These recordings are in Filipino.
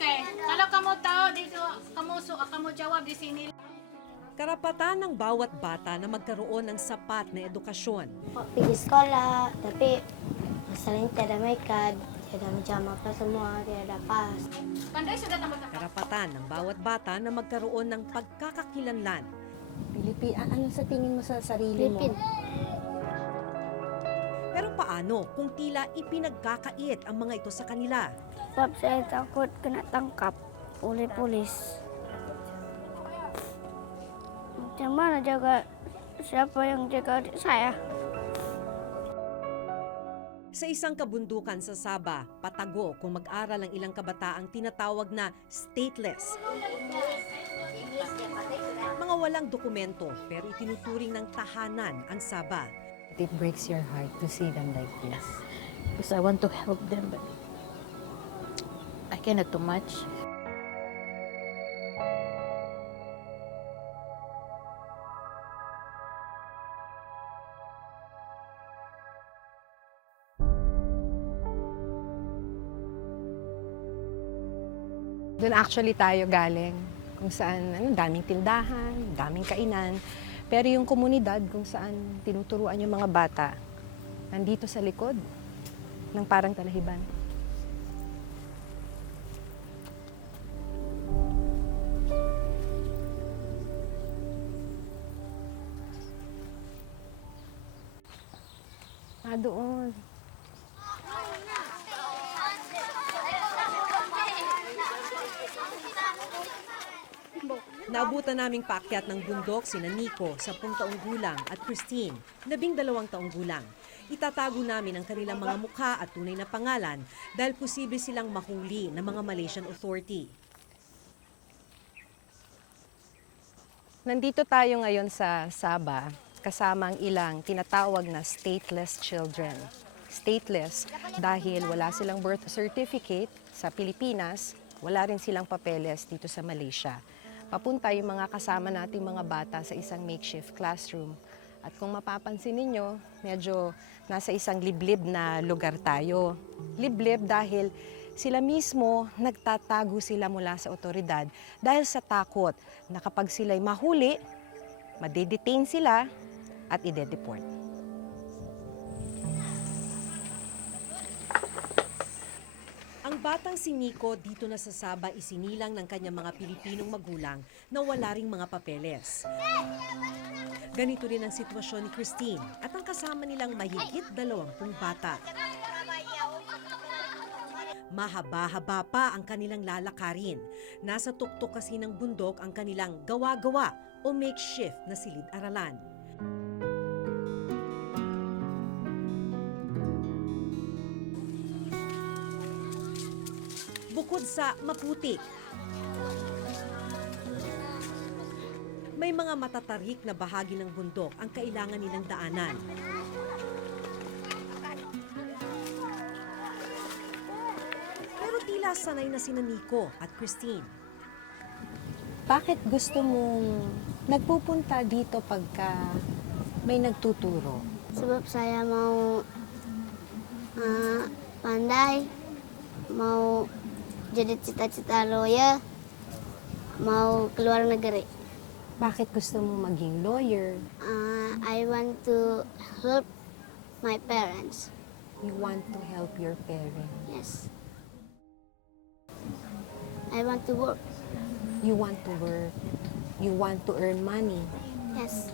Okay. Kalau kamu tahu dito, kamu jawab di sini. Karapatan ng bawat bata na magkaroon ng sapat na edukasyon. Pergi sekolah, tapi masalahnya tiada makeup, tiada menjama apa semua, tiada pas. Pandai sudah tambah. Karapatan ng bawat bata na magkaroon ng pagkakakilanlan. Ano sa tingin mo sa sarili mo? Filipin. Pero paano kung tila ipinagkakait ang mga ito sa kanila? Sebab saya takut kena tangkap oleh polis. Macam mana jaga siapa yang jaga adik saya? Sa isang kabundukan sa Sabah, patago kung mag-aral ang ilang kabataang tinatawag na stateless. Mga walang dokumento pero itinuturing ng tahanan ang Sabah. It breaks your heart to see them like this. Because I want to help them, but I cannot do much. Doon actually tayo galing, kung saan daming tindahan, daming kainan. Pero yung komunidad kung saan tinuturuan yung mga bata, nandito sa likod ng parang talahiban. Doon. Naabutan naming paakyat ng bundok sina Nico, 10 taong gulang, at Christine, 12 taong gulang. Itatago namin ang kanilang mga mukha at tunay na pangalan dahil posible silang mahuli ng mga Malaysian authority. Nandito tayo ngayon sa Sabah, kasama ang ilang tinatawag na stateless children. Stateless dahil wala silang birth certificate sa Pilipinas, wala rin silang papeles dito sa Malaysia. Papunta yung mga kasama nating mga bata sa isang makeshift classroom. At kung mapapansin ninyo, medyo nasa isang liblib na lugar tayo. Liblib dahil sila mismo nagtatago sila mula sa otoridad dahil sa takot na kapag sila'y mahuli, madedetain sila at ide-deport. Ang batang si Nico dito na sa Sabah isinilang ng kanyang mga Pilipinong magulang na wala ring mga papeles. Ganito rin ang sitwasyon ni Christine at ang kasama nilang mahigit 20 bata. Mahaba-haba pa ang kanilang lalakarin. Nasa tuktok kasi ng bundok ang kanilang gawa-gawa o makeshift na silid-aralan. Bukod sa maputik, may mga matatarik na bahagi ng bundok ang kailangan nilang daanan. Pero tila sanay na sina Nico at Christine. Bakit gusto mong nagpupunta dito pagka may nagtuturo? Sebab saya mau pandai, mau jadi cita-cita lawyer, mau keluar negeri. Bakit gusto mong maging lawyer? I want to help my parents. You want to help your parents. Yes. I want to work. You want to work. You want to earn money. Yes.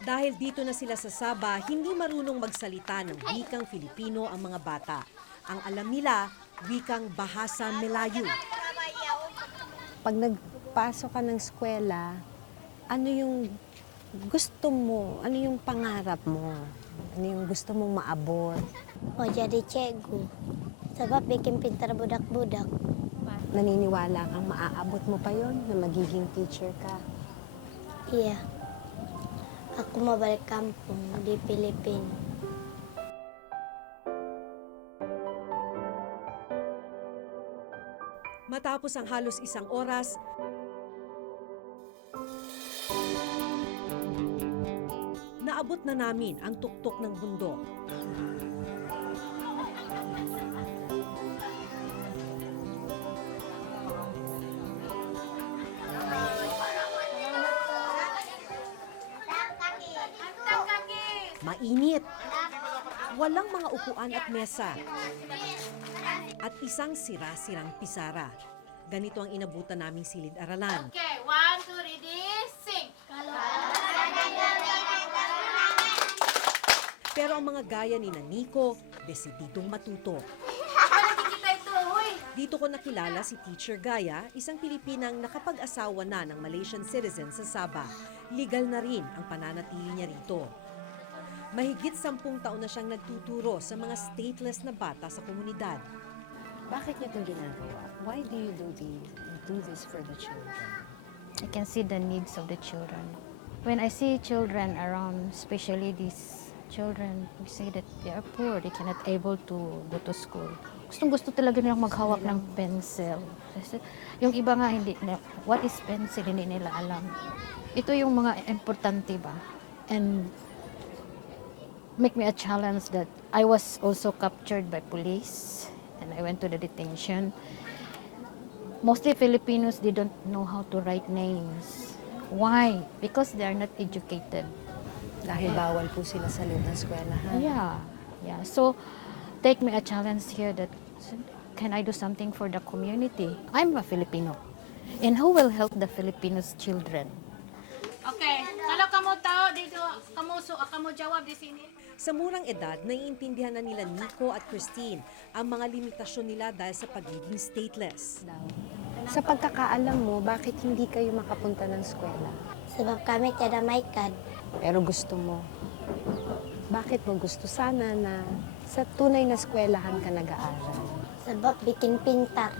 Dahil dito na sila sa Sabah, hindi marunong magsalita ng wikang Filipino ang mga bata. Ang alam nila, wikang Bahasa Melayu. Pag nagpasok ka ng eskwela, ano yung gusto mo? Ano yung pangarap mo? Ano yung gusto mong maabot? Mau jadi cikgu. Sebab bikin pintar budak-budak. Naniniwala kang maaabot mo pa yon na magiging teacher ka? Iya. Aku mau balik kampung di Filipina. Matapos ang halos isang oras, naabot na namin ang tuktok ng bundok. Walang mga upuan at mesa. At isang sira-sirang pisara. Ganito ang inabutan naming silid-aralan. Okay, 1, 2, ready, sing! Pero ang mga gaya ni Nico, desididong matuto. Nakikita ito, huy! Dito ko nakilala si Teacher Gaya, isang Pilipinang nakapag-asawa na ng Malaysian citizen sa Sabah. Legal na rin ang pananatili niya rito. Mahigit 10 taon na siyang nagtuturo sa mga stateless na bata sa komunidad. Bakit niyo itong ginagawa? Why do you do this for the children? I can see the needs of the children. When I see children around, especially these children who say that they are poor, they cannot able to go to school. Gustong-gusto talaga nilang maghawak ng pencil. Kasi yung iba nga hindi, what is pencil, hindi nila alam. Ito yung mga importante ba? And make me a challenge that I was also captured by police and I went to the detention. Mostly Filipinos, they don't know how to write names. Why? Because they are not educated. Dahil bawal po sila sa loob ng eskwelahan. Yeah. So, take me a challenge here that can I do something for the community? I'm a Filipino. And who will help the Filipinos children? Okay, kalau kamu tahu dito, kamu jawab di sini. Sa murang edad, naiintindihan na nila Nico at Christine ang mga limitasyon nila dahil sa pagiging stateless. Sa pagkakaalam mo, bakit hindi kayo makapunta ng eskwela? Sebab kami tiada may kad. Pero gusto mo. Bakit mo gusto sana na sa tunay na eskwelahan ka nag-aaral? Sebab bikin pintar.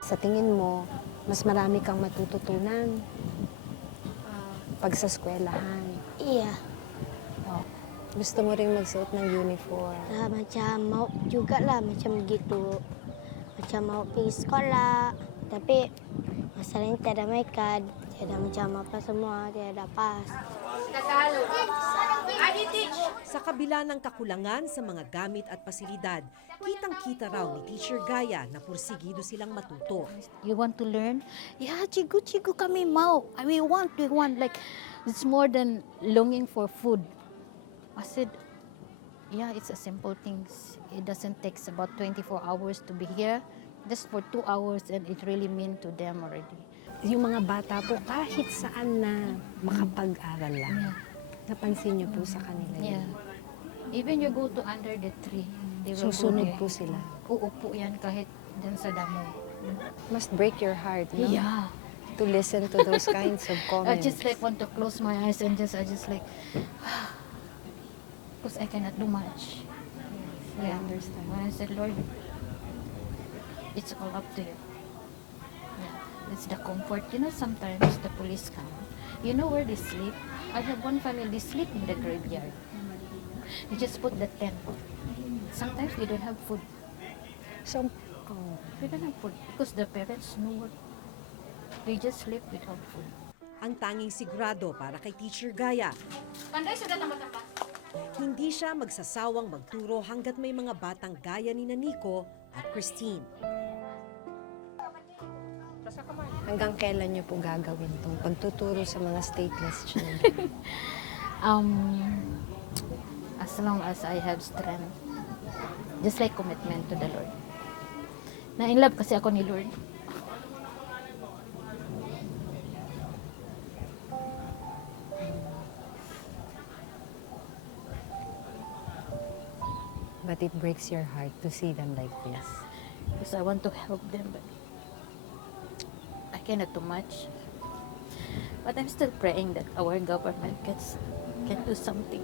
Sa tingin mo, mas marami kang matututunan pag sa eskwelahan. Iya. Gusto mo rin magsuot ng uniform. Macam mau juga lah macam gitu. Macam mau pergi sekolah. Tapi masalahnya tiada may kad. Tiada macam apa semua. Tiada pas. Tagalog. Adi teach. Sa kabila ng kakulangan sa mga gamit at pasilidad, kitang-kita raw ni Teacher Gaya na pursigido silang matuto. You want to learn? Yeah, chigu kami mau. We want. Like, it's more than longing for food. I said, yeah, it's a simple things. It doesn't take about 24 hours to be here. Just for 2 hours and it really mean to them already. Yung mga bata po, kahit saan na makapag-aral lang. Yeah. Napansin niyo po sa kanila Yeah. yun. Even you go to under the tree, they will Susunod go po there. sila. Uupo yan kahit dyan sa damo. Must break your heart, no? Yeah. To listen to those kinds of I comments. just like want to close my eyes and I just like, because I cannot do much. I understand. I said, Lord, it's all up to you. Yeah. It's the comfort. You know, sometimes the police come. You know where they sleep? I have one family, they sleep in the graveyard. You just put the tent. Sometimes they don't have food. So, They don't have food because the parents know what. They just sleep without food. Ang tanging sigurado para kay Teacher Gaya, Panday sudah tambah-tambah. hindi siya magsasawang magturo hanggat may mga batang gaya ni Nico at Christine. hanggang kailan niyo po gagawin itong pagtuturo sa mga stateless children? As long as I have strength. Just like commitment to the Lord. Na in love kasi ako ni Lord. But it breaks your heart to see them like this. Because I want to help them, but I cannot do much. But I'm still praying that our government can do something.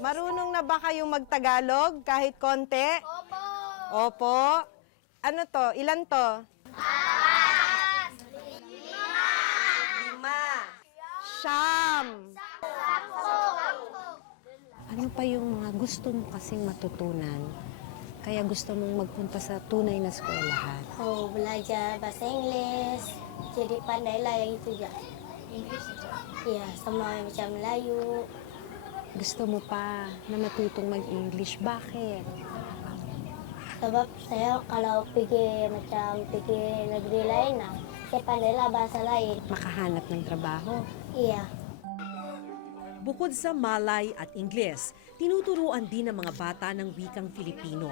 Marunong na ba kayong magtagalog kahit konti? Opo. Opo. Ano to? Ilan to? 5. 5. Siyam. Ano pa yung mga gusto mo kasing matutunan? Kaya gusto mong magpunta sa tunay na eskwelahan? Oh, belajar bahasa Inggeris. Jadi pandailah yang itu je. Iya, sama macam Melayu. Gusto mo pa na matutong mag-English. Bakit? Sebab saya kalau pergi negeri lain lah, saya pandailah bahasa lain. Makahanap ng trabaho. Iya. Bukod sa Malay at Ingles, tinuturuan din ng mga bata ng wikang Filipino.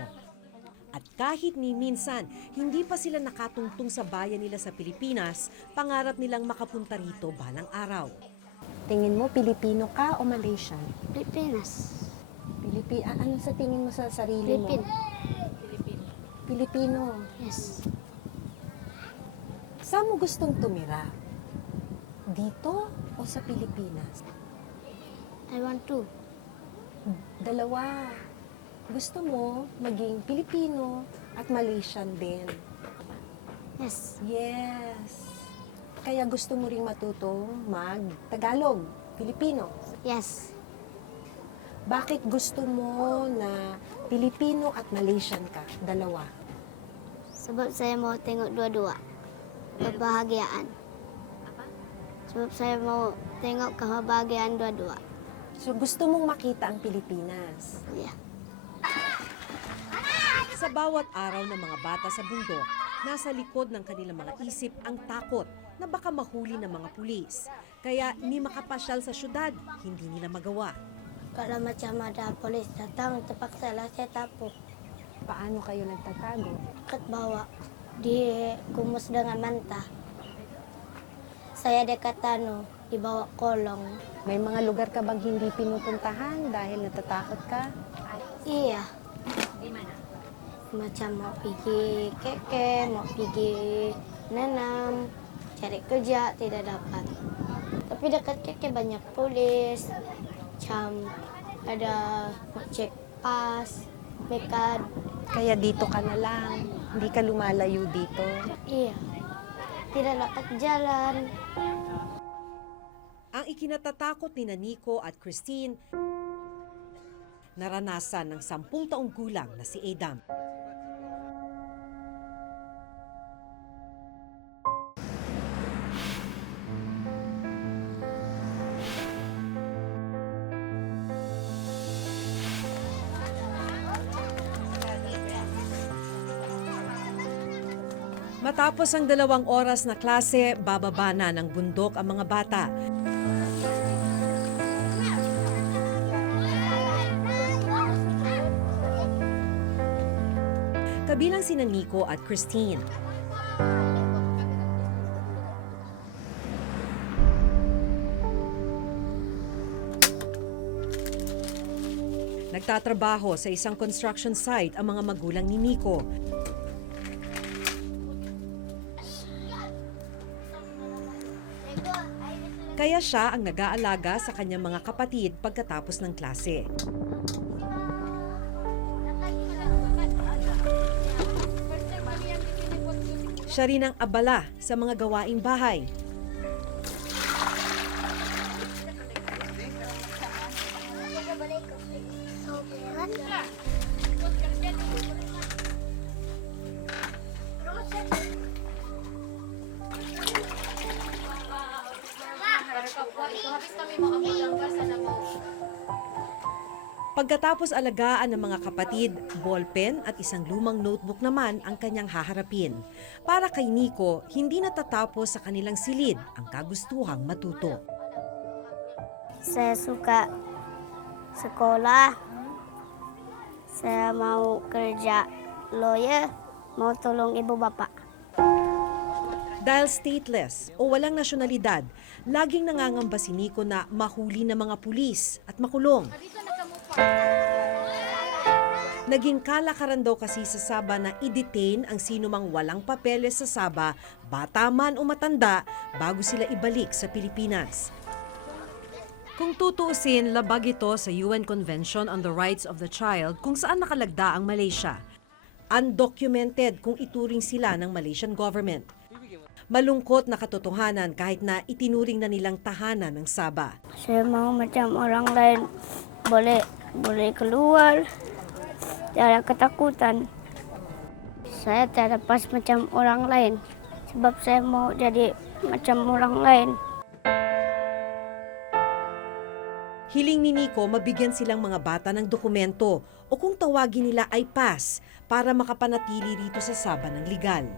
At kahit ni minsan, hindi pa sila nakatungtong sa bayan nila sa Pilipinas, pangarap nilang makapunta rito balang araw. Tingin mo, Pilipino ka o Malaysian? Pilipinas. Ano sa tingin mo sa sarili mo? Pilipino. Yes. Saan mo gustong tumira? Dito o sa Pilipinas? I want to. Dalawa. Gusto mo maging Pilipino at Malaysian din. Yes. Yes. Kaya gusto mo ring matutong mag-Tagalog, Filipino. Yes. Bakit gusto mo na Pilipino at Malaysian ka? Dalawa. Sebab saya mau tengok dua-dua. Kebahagiaan. Sebab saya mau tengok kebahagiaan dua-dua. So gusto mong makita ang Pilipinas. Ya. Sa bawat araw ng mga bata sa bundok, nasa likod ng kanilang mga isip ang takot na baka mahuli ng mga pulis. Kaya ni makapasyal sa syudad, hindi nila magawa. Kalau macam ada polis datang, terpaksa lah saya tapuk. Paano kayo nagtatago? Kat bawah, dikumus dengan mantah. Saya dekat tanu, dibawa kolong. May mga lugar ka bang hindi pinupuntahan dahil natatakot ka? Iya. Macam mau pergi keke, mau pergi nanam, cari kerja tidak dapat. Tapi dekat keke banyak polis, macam ada mau cek pas, mekad. Kaya dito ka na lang. Hindi ka lumalayo dito. Iya, tidak dapat jalan. Ang ikinatatakot ni Nico at Christine, naranasan ng 10 taong gulang na si Adam. Matapos ang 2 oras na klase, bababa na ng bundok ang mga bata. Kabilang sina Nico at Christine. Nagtatrabaho sa isang construction site ang mga magulang ni Nico. Kaya siya ang nag-aalaga sa kanyang mga kapatid pagkatapos ng klase. Siya rin ang abala sa mga gawaing bahay. Pagkatapos alagaan ng mga kapatid, ballpen at isang lumang notebook naman ang kanyang haharapin. Para kay Nico, hindi natatapos sa kanilang silid ang kagustuhang matuto. Saya suka sekolah. Saya mau kerja lawyer, mau tolong ibu bapak. Dahil stateless o walang nasyonalidad, laging nangangamba si Nico na mahuli ng mga pulis at makulong. Naging kalakaran daw kasi sa Sabah na i-detain ang sinumang walang papeles sa Sabah, bata man o matanda, bago sila ibalik sa Pilipinas. Kung tutuusin, labag ito sa UN Convention on the Rights of the Child kung saan nakalagda ang Malaysia. Undocumented kung ituring sila ng Malaysian government. Malungkot na katotohanan kahit na itinuring na nilang tahanan ng Sabah. Saya mau macam orang lain, boleh keluar, tiada ketakutan. Saya tiada pas macam orang lain, sebab saya mau jadi macam orang lain. Hiling ni Nico mabigyan silang mga bata ng dokumento o kung tawagin nila ay pass para makapanatili rito sa Sabah ng legal.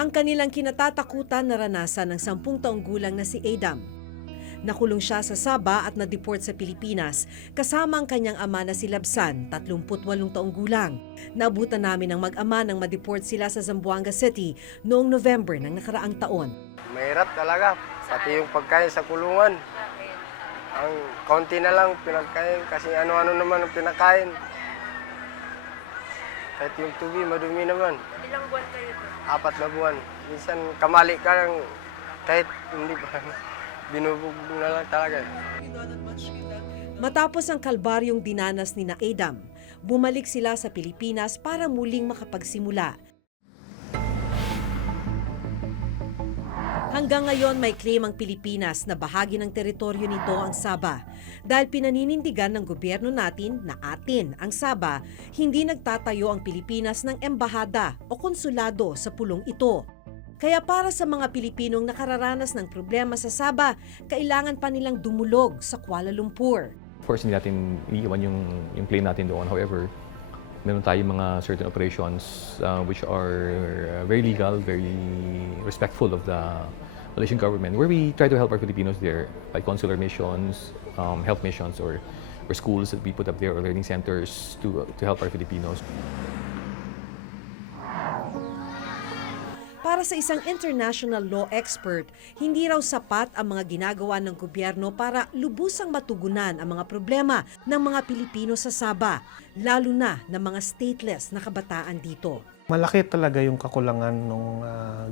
Ang kanilang kinatatakutan naranasan ng 10 taong gulang na si Adam. Nakulong siya sa Sabah at na-deport sa Pilipinas kasama ang kanyang ama na si Labsan, 38 taong gulang. Naabutan namin ang mag-ama nang ma-deport sila sa Zamboanga City noong November ng nakaraang taon. Mahirap talaga, pati yung pagkain sa kulungan. Ang konti na lang pinagkain kasi ano-ano naman ang pinakain. Kahit yung tubig, madumi naman. Ilang buwan kayo doon? 4 na buwan. Minsan kamali ka lang, kahit hindi pa. Binubugbog na lang talaga. Matapos ang kalbaryong dinanas ni na Adam, bumalik sila sa Pilipinas para muling makapagsimula. Hanggang ngayon may claim ang Pilipinas na bahagi ng teritoryo nito ang Sabah. Dahil pinaninindigan ng gobyerno natin na atin ang Sabah, hindi nagtatayo ang Pilipinas ng embahada o konsulado sa pulong ito. Kaya para sa mga Pilipinong nakararanas ng problema sa Sabah, kailangan pa nilang dumulog sa Kuala Lumpur. Of course, hindi natin iiwan yung claim natin doon. However, meron tayong mga certain operations which are very legal, very respectful of the Malaysian government, where we try to help our Filipinos there by consular missions, health missions, or schools that we put up there, or learning centers to help our Filipinos. Para sa isang international law expert, hindi raw sapat ang mga ginagawa ng gobyerno para lubusang matugunan ang mga problema ng mga Pilipino sa Sabah, lalo na ng mga stateless na kabataan dito. Malaki talaga yung kakulangan ng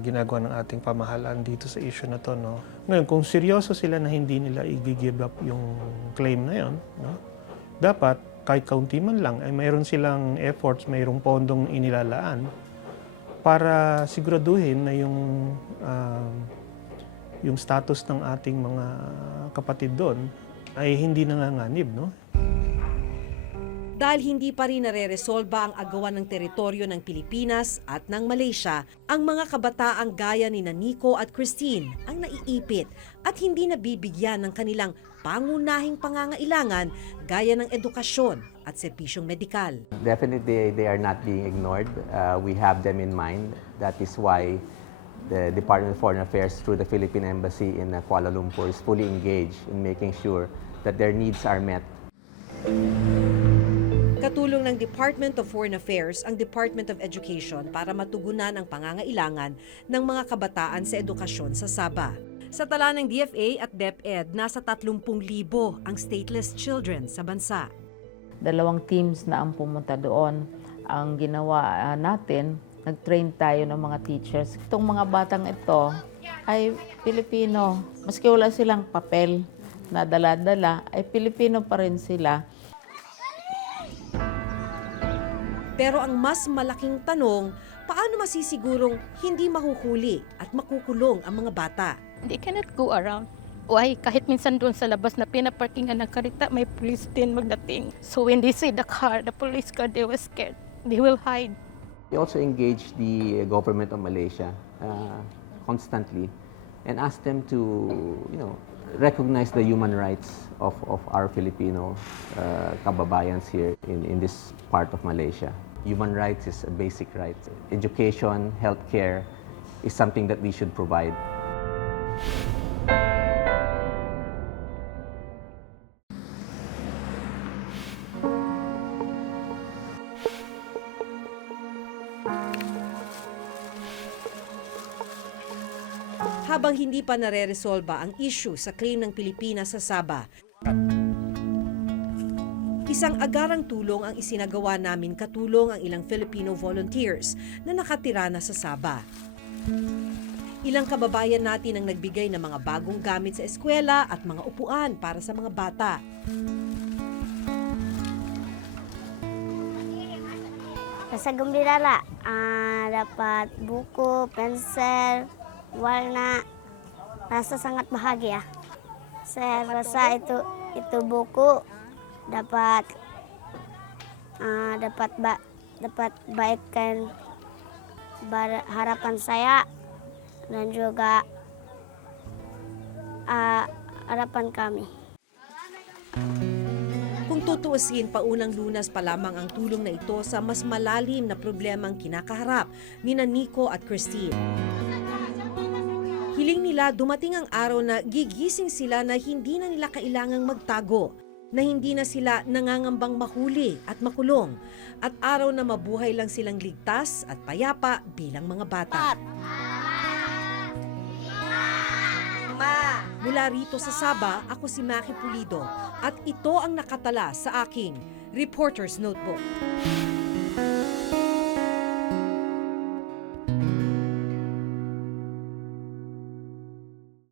ginagawa ng ating pamahalaan dito sa issue na to. No? Ngayon, kung seryoso sila na hindi nila i-give up yung claim na yon, no? Dapat kahit kaunti man lang, ay mayroon silang efforts, mayroong pondong inilalaan para siguraduhin na yung status ng ating mga kapatid doon ay hindi nanganganib, no? Dahil hindi pa rin nare-resolba ang agawan ng teritoryo ng Pilipinas at ng Malaysia, ang mga kabataang gaya ni Nico at Christine ang naiipit at hindi nabibigyan ng kanilang pangunahing pangangailangan gaya ng edukasyon at serbisyong medikal. Definitely, they are not being ignored. We have them in mind. That is why the Department of Foreign Affairs through the Philippine Embassy in Kuala Lumpur is fully engaged in making sure that their needs are met. Katulong ng Department of Foreign Affairs ang Department of Education para matugunan ang pangangailangan ng mga kabataan sa edukasyon sa Sabah. Sa tala ng DFA at DepEd, nasa 30,000 ang stateless children sa bansa. 2 teams na ang pumunta doon. Ang ginawa natin, nag-train tayo ng mga teachers. Itong mga batang ito ay Pilipino. Maski wala silang papel na dala-dala, ay Pilipino pa rin sila. Pero ang mas malaking tanong, paano masisigurong hindi mahuhuli at makukulong ang mga bata? They cannot go around. Why? Kahit minsan doon sa labas na pinaparkingan ng karita, may police din magdating. So when they see the car, the police car, they were scared. They will hide. We also engage the government of Malaysia constantly and ask them to, recognize the human rights of our Filipino kababayans here in this part of Malaysia. Human rights is a basic right. Education, healthcare is something that we should provide. Habang hindi pa nare-resolba ang issue sa claim ng Pilipinas sa Sabah, isang agarang tulong ang isinagawa namin katulong ang ilang Filipino volunteers na nakatira na sa Sabah. Ilang kababayan natin ang nagbigay ng mga bagong gamit sa eskwela at mga upuan para sa mga bata. Sa Gumbirala, dapat buku, pensel, warna. Rasa sangat bahagia. Saya rasa itu buku dapat baikkan harapan saya dan juga harapan kami. Kung tutuusin, paunang lunas pa lamang ang tulong na ito sa mas malalim na problemang kinakaharap ni Nico at Christine. Hiling nila dumating ang araw na gigising sila na hindi na nila kailangang magtago, na hindi na sila nangangambang mahuli at makulong, at araw na mabuhay lang silang ligtas at payapa bilang mga bata. Mula rito sa Sabah, ako si Maki Pulido at ito ang nakatala sa aking Reporter's Notebook.